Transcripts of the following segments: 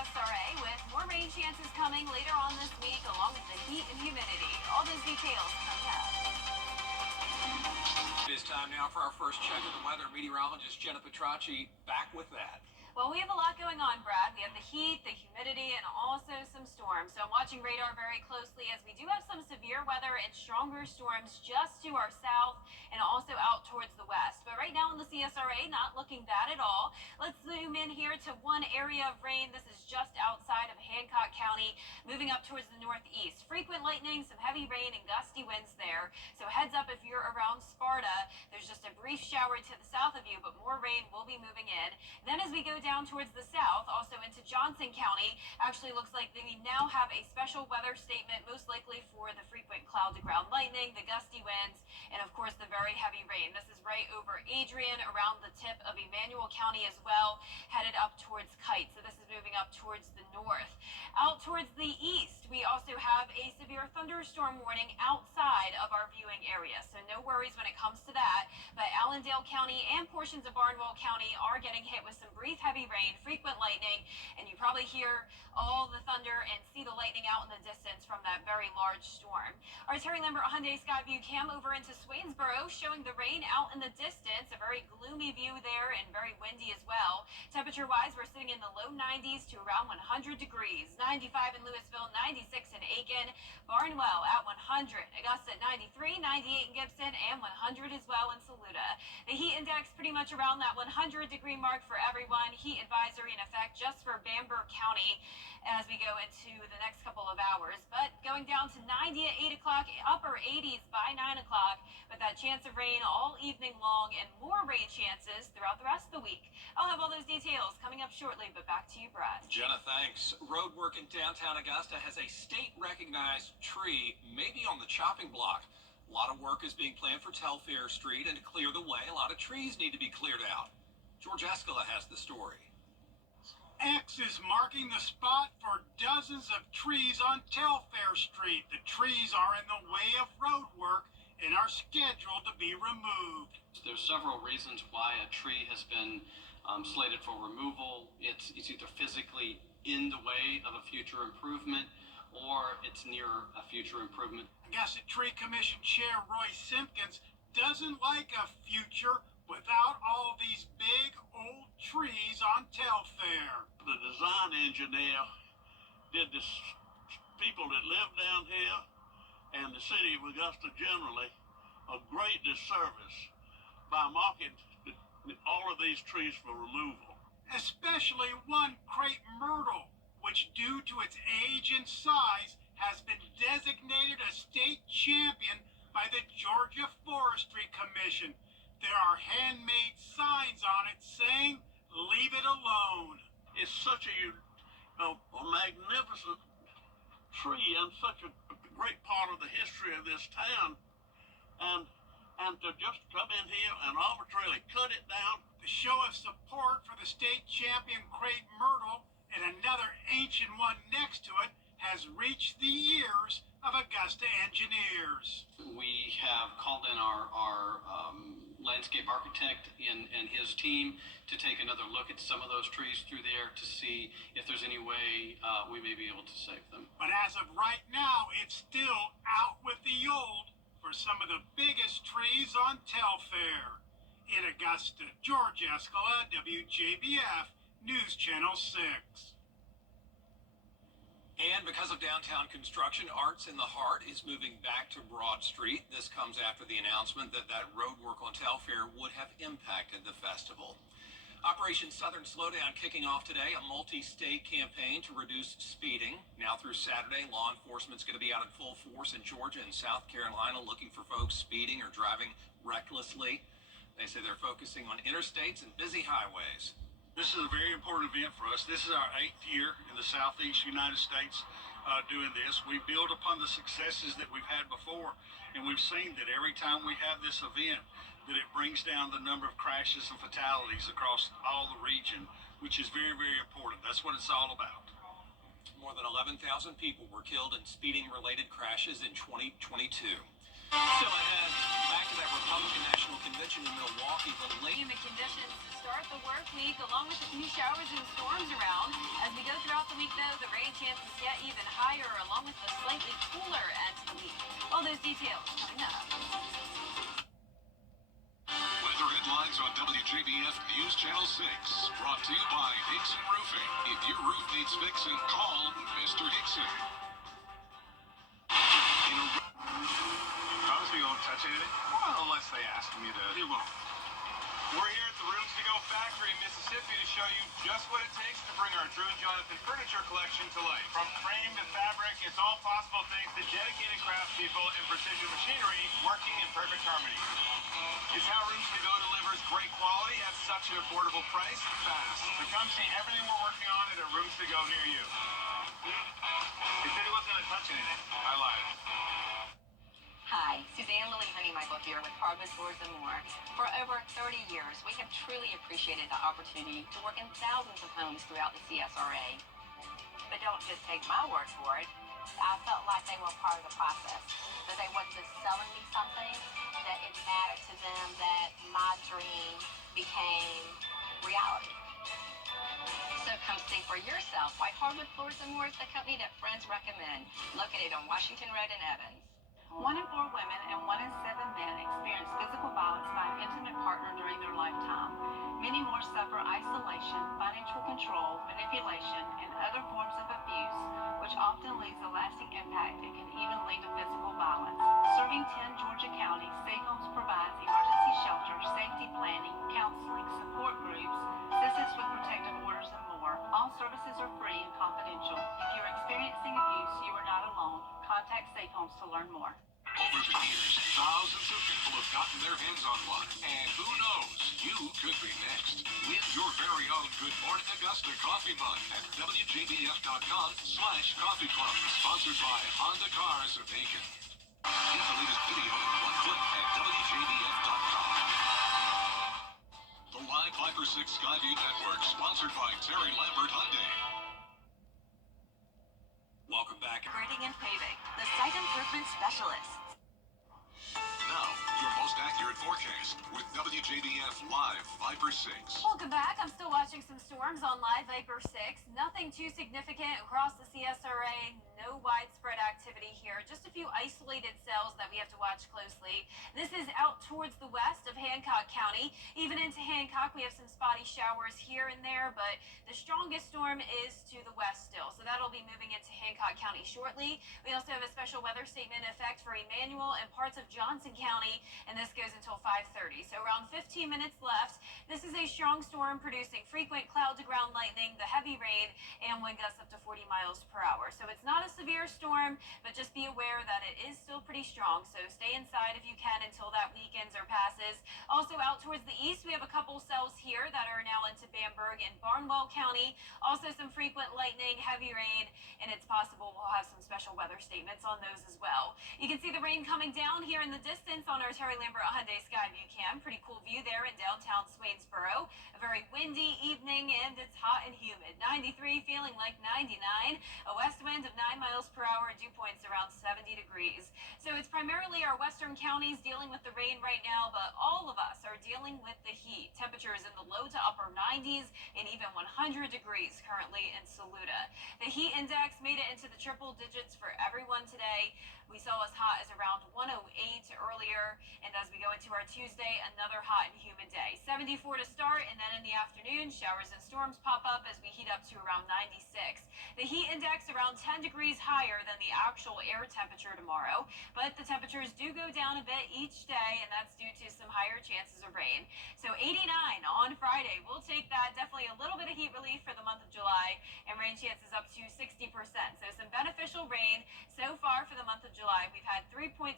CSRA with more rain chances coming later on this week, along with the heat and humidity. All those details coming up. It is time now for our first check of the weather. Meteorologist Jenna Petracci back with that. Well, we have a lot going on, Brad. We have the heat, the humidity, and also some storms. So I'm watching radar very closely as we do have some severe weather and stronger storms just to our south and also out towards the west. But right now in the CSRA, not looking bad at all. Let's zoom in here to one area of rain. This is just outside of Hancock County, moving up towards the northeast. Frequent lightning, some heavy rain, and gusty winds there. So heads up if you're around Sparta. There's just a brief shower to the south of you, but more rain will be moving in. Then as we go down towards the south, also into Johnson County, actually looks like we now have a special weather statement, most likely for the frequent cloud-to-ground lightning, the gusty winds, and of course the very heavy rain. This is right over Adrian, around the tip of Emmanuel County as well, headed up towards Kite. So this is moving up towards the north. Out towards the east, we also have a severe thunderstorm warning outside of our viewing area. So no worries when it comes to that. But Allendale County and portions of Barnwell County are getting hit with some brief heavy rain, frequent lightning, and you probably hear all the thunder and see the lightning out in the distance from that very large storm. Our Terry Lambert Hyundai Skyview cam over into Swainsboro, showing the rain out in the distance. A very gloomy view there and very windy as well. Temperature-wise, we're sitting in the low 90s to around 100 degrees. 95 in Louisville, 96 in Aiken, Barnwell at 100, Augusta at 93, 98 in Gibson, and 100 as well in Saluda. The heat index pretty much around that 100-degree mark for everyone. Heat advisory in effect just for Bamberg County as we go into the next couple of hours. But going down to 90 at 8 o'clock, upper 80s by 9 o'clock, with that chance of rain all evening long and more rain chances throughout the rest of the week. I'll have all those details coming up shortly, but back to you, Brad. Jenna, thanks. Road work in downtown Augusta has a state-recognized tree maybe on the chopping block. A lot of work is being planned for Telfair Street, and to clear the way, a lot of trees need to be cleared out. George Escala has the story. X is marking the spot for dozens of trees on Telfair Street. The trees are in the way of road work and are scheduled to be removed. There's several reasons why a tree has been slated for removal. It's either physically in the way of a future improvement or it's near a future improvement. Augusta Tree Commission Chair Roy Simpkins doesn't like a future without all these big old trees on Telfair. The design engineer did this people that live down here and the city of Augusta generally a great disservice by marking all of these trees for removal. Especially one crepe myrtle, which due to its age and size has been designated a state champion by the Georgia Forestry Commission. There are handmade signs on it saying, "Leave it alone." It's such a magnificent tree and such a great part of the history of this town, and to just come in here and arbitrarily cut it down. The show of support for the state champion crepe myrtle and another ancient one next to it has reached the ears of Augusta engineers. We have called in our landscape architect and his team to take another look at some of those trees through there to see if there's any way we may be able to save them. But as of right now, it's still out with the old for some of the biggest trees on Telfair. In Augusta, George Escala, WJBF, News Channel 6. And because of downtown construction, Arts in the Heart is moving back to Broad Street. This comes after the announcement that road work on Telfair would have impacted the festival. Operation Southern Slowdown kicking off today, a multi-state campaign to reduce speeding. Now through Saturday, law enforcement's going to be out in full force in Georgia and South Carolina looking for folks speeding or driving recklessly. They say they're focusing on interstates and busy highways. This is a very important event for us. This is our 8th year in the Southeast United States doing this. We build upon the successes that we've had before, and we've seen that every time we have this event, that it brings down the number of crashes and fatalities across all the region, which is very, very important. That's what it's all about. More than 11,000 people were killed in speeding-related crashes in 2022. Still ahead, back to that Republican National Convention in Milwaukee, the late Humid conditions to start the work week, along with a few showers and storms around as we go throughout the week, though, the rain chances get even higher, along with the slightly cooler end of the week. All those details coming up. Weather headlines on WJBF News Channel 6. Brought to you by Hickson Roofing. If your roof needs fixing, call Mr. Hickson. Promise me you won't touch anything? Well, unless they ask me to. You won't. We're here at the Rooms to Go factory in Mississippi to show you just what it takes to bring our Drew and Jonathan furniture collection to life. From frame to fabric, it's all possible thanks to dedicated craftspeople and precision machinery working in perfect harmony. It's how Rooms to Go delivers great quality at such an affordable price, fast. So come see everything we're working on at a Rooms to Go near you. He said he wasn't going to touch anything. I lied. Hi, Suzanne Lilly Honeymichael here with Hardwood Floors and More. For over 30 years, we have truly appreciated the opportunity to work in thousands of homes throughout the CSRA. But don't just take my word for it. I felt like they were part of the process, that they weren't just selling me something, that it mattered to them that my dream became reality. So come see for yourself why Hardwood Floors and More is the company that friends recommend, located on Washington Road in Evans. 1 in 4 women and 1 in 7 men experience physical violence by an intimate partner during their lifetime. Many more suffer isolation, financial control, manipulation, and other forms of abuse, which often leaves a lasting impact and can even lead to physical violence. Serving 10 Georgia counties, Safe Homes provides emergency shelter, safety planning, counseling, support groups, assistance with protective orders, and more. All services are free and confidential. If you're experiencing abuse, you are not alone. Contact Safe Homes to learn more. Over the years, thousands of people have gotten their hands on one. And who knows, you could be next. Win your very own Good Morning Augusta coffee mug at WJBF.com/coffee club. Sponsored by Honda Cars of Aiken. Get the latest video in one click at WJBF.com. The Live 5 or 6 Skyview Network, sponsored by Terry Lambert Hyundai. Welcome back. Grading and paving, the site improvement specialists. Now, your most accurate forecast with WJBF Live Viper 6. Welcome back. I'm still watching some storms on Live Viper 6. Nothing too significant across the CSRA. No widespread activity here. Just a few isolated cells that we have to watch closely. This is out towards the west of Hancock County. Even into Hancock, we have some spotty showers here and there, but the strongest storm is to the west still. So that'll be moving into Hancock County shortly. We also have a special weather statement in effect for Emmanuel and parts of Johnson County, and this goes until 5:30. So around 15 minutes left. This is a strong storm producing frequent cloud-to-ground lightning, the heavy rain, and wind gusts up to 40 miles per hour. So it's not a severe storm, but just be aware that it is still pretty strong. So stay inside if you can until that weekends or passes. Also out towards the east, we have a couple cells here that are now into Bamberg and Barnwell County. Also some frequent lightning, heavy rain, and it's possible we'll have some special weather statements on those as well. You can see the rain coming down here in the distance on our Terry Lambert Hyundai Skyview cam. Pretty cool view there in downtown Swainsboro. A very windy evening, and it's hot and humid. 93 feeling like 99. A west wind of 9 miles per hour, dew points around 70 degrees. So it's primarily our western counties dealing with the rain right now, but all of us are dealing with the heat. Temperatures in the low to upper 90s and even 100 degrees currently in Saluda. The heat index made it into the triple digits for everyone today. We saw as hot as around 108 earlier, and as we go into our Tuesday, another hot and humid day. 74 to start, and then in the afternoon, showers and storms pop up as we heat up to around 96. The heat index around 10 degrees higher than the actual air temperature tomorrow, but the temperatures do go down a bit each day, and that's due to some higher chances of rain. So 89 on Friday. We'll take that. Definitely a little bit of heat relief for the month of July, and rain chances up to 60%. So some beneficial rain so far for the month of July. We've had 3.67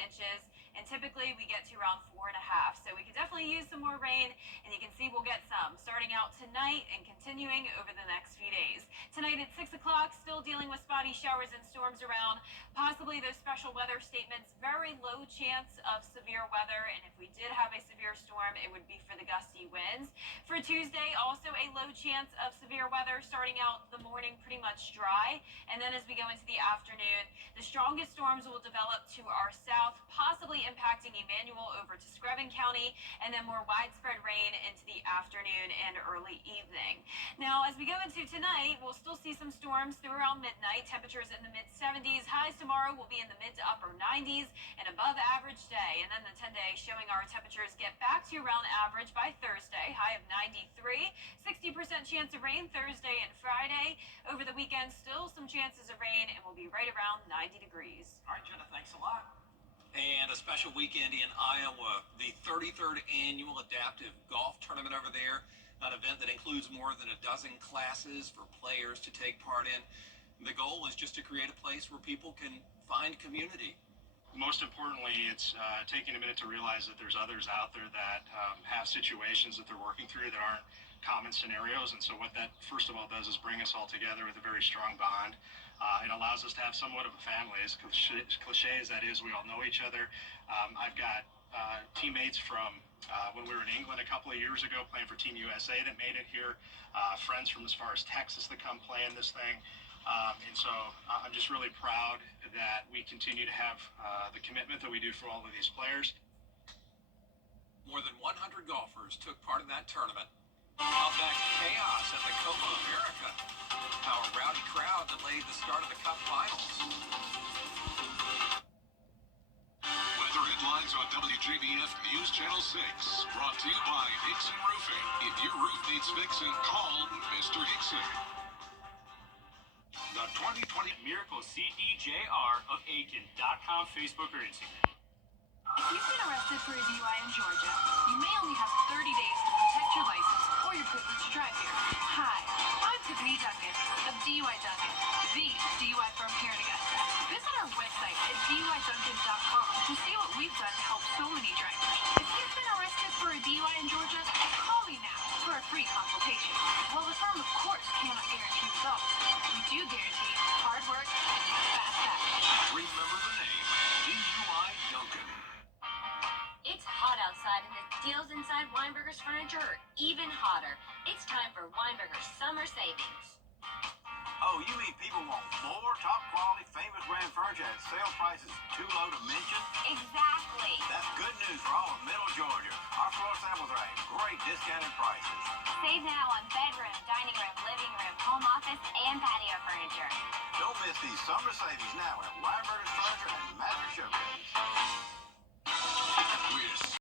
inches, and typically we get to around 4.5. So we could definitely use some more rain, and you can see we'll get some starting out tonight and continuing over the next few days. Tonight at 6 o'clock, still dealing with spotty showers and storms around. Possibly those special weather statements, very low chance of severe weather. And if we did have a severe storm, it would be for the gusty winds. For Tuesday, also a low chance of severe weather, starting out the morning pretty much dry. And then as we go into the afternoon, the strongest storms will develop to our south, possibly impacting Emmanuel over to Screven County, and then more widespread rain into the afternoon and early evening. Now, as we go into tonight, we'll still see some storms through around midnight. Temperatures in the mid-70s. Highs tomorrow will be in the mid to upper 90s, an above average day. And then the 10-day showing our temperatures get back to around average by Thursday. High of 93. 60% chance of rain Thursday and Friday. Over the weekend, still some chances of rain, and we'll be right around 90 degrees. All right, Jenna, thanks a lot. And a special weekend in Iowa, the 33rd annual adaptive golf tournament over there, an event that includes more than a dozen classes for players to take part in. The goal is just to create a place where people can find community. Most importantly, it's taking a minute to realize that there's others out there that have situations that they're working through that aren't common scenarios. And so what that, first of all, does is bring us all together with a very strong bond. It allows us to have somewhat of a family. As cliche as that is, we all know each other. I've got teammates from when we were in England a couple of years ago playing for Team USA that made it here, friends from as far as Texas that come play in this thing. And so I'm just really proud that we continue to have the commitment that we do for all of these players. More than 100 golfers took part in that tournament. Outback chaos at the Copa America. How a rowdy crowd delayed the start of the Cup Finals. Weather headlines on WJBF News Channel 6. Brought to you by Hickson Roofing. If your roof needs fixing, call Mr. Hickson. The 2020 Miracle CDJR of Aiken.com, Facebook, or Instagram. If you've been arrested for a DUI in Georgia, you may only have 30 days to protect your license or your privilege to drive here. Hi, I'm Tiffany Duncan of DUI Duncan, the DUI firm here in Augusta. Visit our website at DUIDuncan.com to see what we've done to help so many drivers. If you've been arrested for a DUI in Georgia, call me now for a free consultation. While the firm, of course, cannot guarantee results, we do guarantee hard work and fast action. Remember the name, DUI Duncan. It's hot outside and the deals inside Weinberger's Furniture are even hotter. It's time for Weinberger's Summer Savings. Oh, you mean people want more top quality, famous brand furniture at sale prices too low to mention? Exactly. That's good news for all of Middle Georgia. Our floor samples are at great discounted prices. Save now on bedroom, dining room, living room, home office, and patio furniture. Don't miss these summer savings now at Weinberger's Furniture and Mattress Showcase.